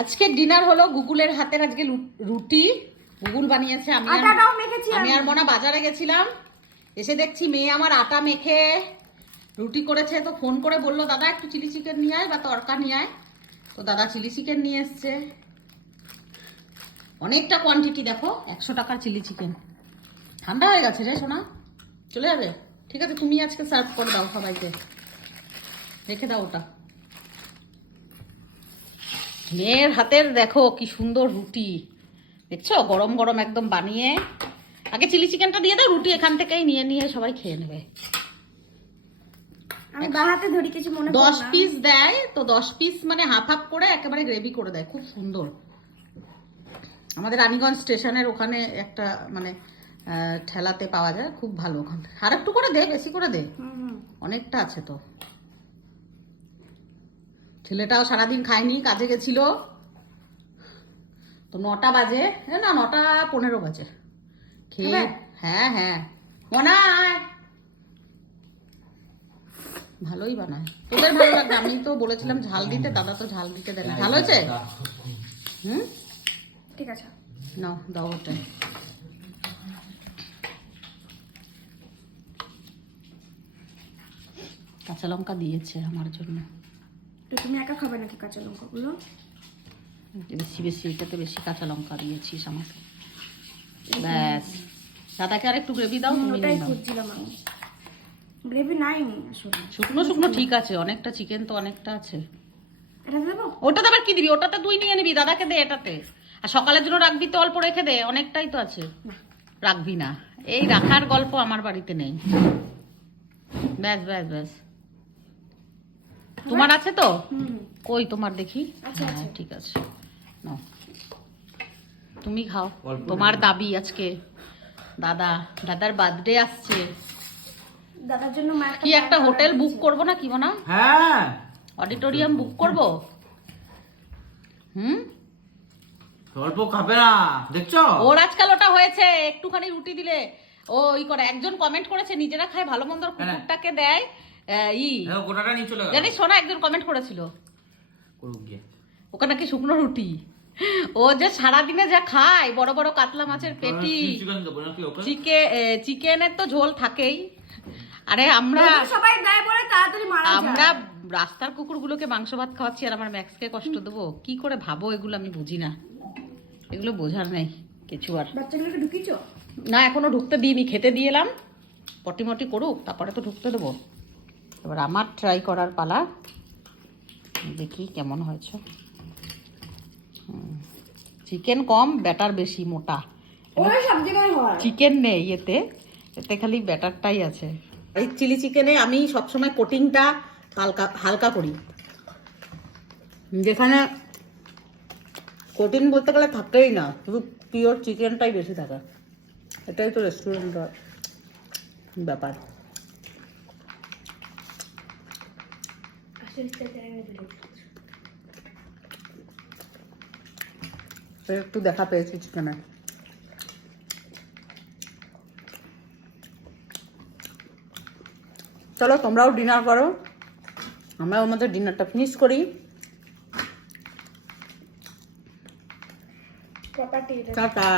আজকে ডিনার হলো গুগুলের হাতের আজকে রুটি গুগুল বানিয়েছে। আমি আর মনা বাজারে গেছিলাম, এসে দেখছি মেয়ে আমার আটা মেখে রুটি করেছে। তো ফোন করে বললো দাদা একটু চিলি চিকেন নিয়ে আয় বা তড়কা নিয়ে আয়। তো দাদা চিলি চিকেন নিয়ে এসছে, অনেকটা কোয়ান্টিটি। দেখো 100 টাকার চিলি চিকেন। ঠান্ডা হয়ে গেছে রে সোনা, চলে যাবে। ঠিক আছে, তুমি আজকে সার্ভ করে দাও সবাইকে, রেখে দাও ওটা। মেয়ের হাতের দেখো কি সুন্দর রুটি, দেখছো গরম গরম একদম বানিয়ে। আগে চিলি চিকেনটা দিয়ে দাও, রুটি এখান থেকেই নিয়ে নিয়ে সবাই খেয়ে নেবে। আমি বা হাতে ধরি কিছু মনে 10 পিস দেয়, তো 10 পিস মানে হাফ হাফ করে একেবারে গ্রেভি করে দেয়, খুব সুন্দর। আমাদের রানীগঞ্জ স্টেশনের ওখানে একটা মানে ঠেলাতে পাওয়া যায়, খুব ভালো। ওখান থেকে আর একটু করে দে, বেশি করে দে, অনেকটা আছে তো। ছেলেটাও সারাদিন খায়নি, কাজে গেছিল। তো 9টা বাজে, না 9টা 15 বাজে খেয়ে। হ্যাঁ হ্যাঁ মনে হয় ভালোই বানায়, তোদের ভালো লাগবে। আমি তো বলেছিলাম ঝাল দিতে, দাদা তো ঝাল দিতে দেয় না। ভালো হয়েছে? ঠিক আছে, নাও দাও ওটা। কাঁচা লঙ্কা দিয়েছে আমার জন্য। তো তুমি একা খাবে নাকি কাঁচা লঙ্কা গুলো? বেশি বেশি, এটাতে বেশি কাঁচা লঙ্কা দিয়েছিস আমাকে। ব্যাস, দাদাকে আর একটু গ্রেভি দাও। ওটাই খুঁজছিলাম আমি, গ্রেভি নাই আসলে। শুকনো শুকনো ঠিক আছে, অনেকটা চিকেন তো অনেকটা আছে। এটা দেবো? ওটাতে আবার কি দিবি? ওটাতে তুই নিয়ে নিবি, দাদাকে দে এটাতে। আর সকালের জন্য রাখবি তো, অল্প রেখে দে, অনেকটাই তো আছে। রাখবি না, এই রাখার গল্প আমার বাড়িতে নেই। ব্যাস ব্যাস ব্যাস, তোমার আছে তো? কই তোমার দেখি। হ্যাঁ ঠিক আছে, নাও তুমি খাও। তোমার দাবি আজকে, দাদার বার্থডে আসছে। দাদার জন্য কি একটা হোটেল বুক করব না কি বনা? হ্যাঁ, অডিটোরিয়াম বুক করব। অল্প খাবে না, দেখছো? ওর আজকাল ওটা হয়েছে, একটুখানি রুটি দিলে ও ই করে। একজন কমেন্ট করেছে নিজেরা খায় ভালো মন্দ, কুকুরটাকে দেয় গোটাটা নিয়ে চলে গেল। জানিস সোনা, একজন কমেন্ট করেছিল ওখানে কি শুকনো রুটি। ও যে সারাদিনে যা খায়, বড় বড় কাতলা মাছের পেটি, চিকেনের তো ঝোল থাকেই। আরে আমরা সবাই দেয় বলে তাড়াতাড়ি মারা যায়। আমরা রাস্তার কুকুরগুলোকে মাংস ভাত খাওয়াচ্ছি, আর আমার ম্যাক্সকে কষ্ট দেবো? কি করে ভাবো এগুলো, আমি বুঝি না। এগুলো বোঝার নেই কিছু। আর বাচ্চাগুলোকে ঢুকিয়েছো? না, এখনো ঢুকতে দিইনি, খেতে দিয়ে এলাম। পটিমটি করুক, তারপরে তো ঢুকতে দেবো। এবার আমার ট্রাই করার পালা, দেখি কেমন হয়েছে। চিকেন কম, ব্যাটার বেশি, মোটা। ওরা সব জায়গায় হয়। চিকেন নেই এতে, এতে খালি ব্যাটারটাই আছে। এই চিলি চিকেনে আমি সবসময় কোটিংটা হালকা হালকা করি, যেখানে কোটিং বলতে গেলে থাকেই না, শুধু পিওর চিকেনটাই বেশি থাকে। এটাই তো রেস্টুরেন্টের ব্যাপার। একটু দেখা পেয়েছি চিকেনে। চলো তোমরাও ডিনার করো, আমরাও আমাদের ডিনারটা ফিনিশ করি। টাটা।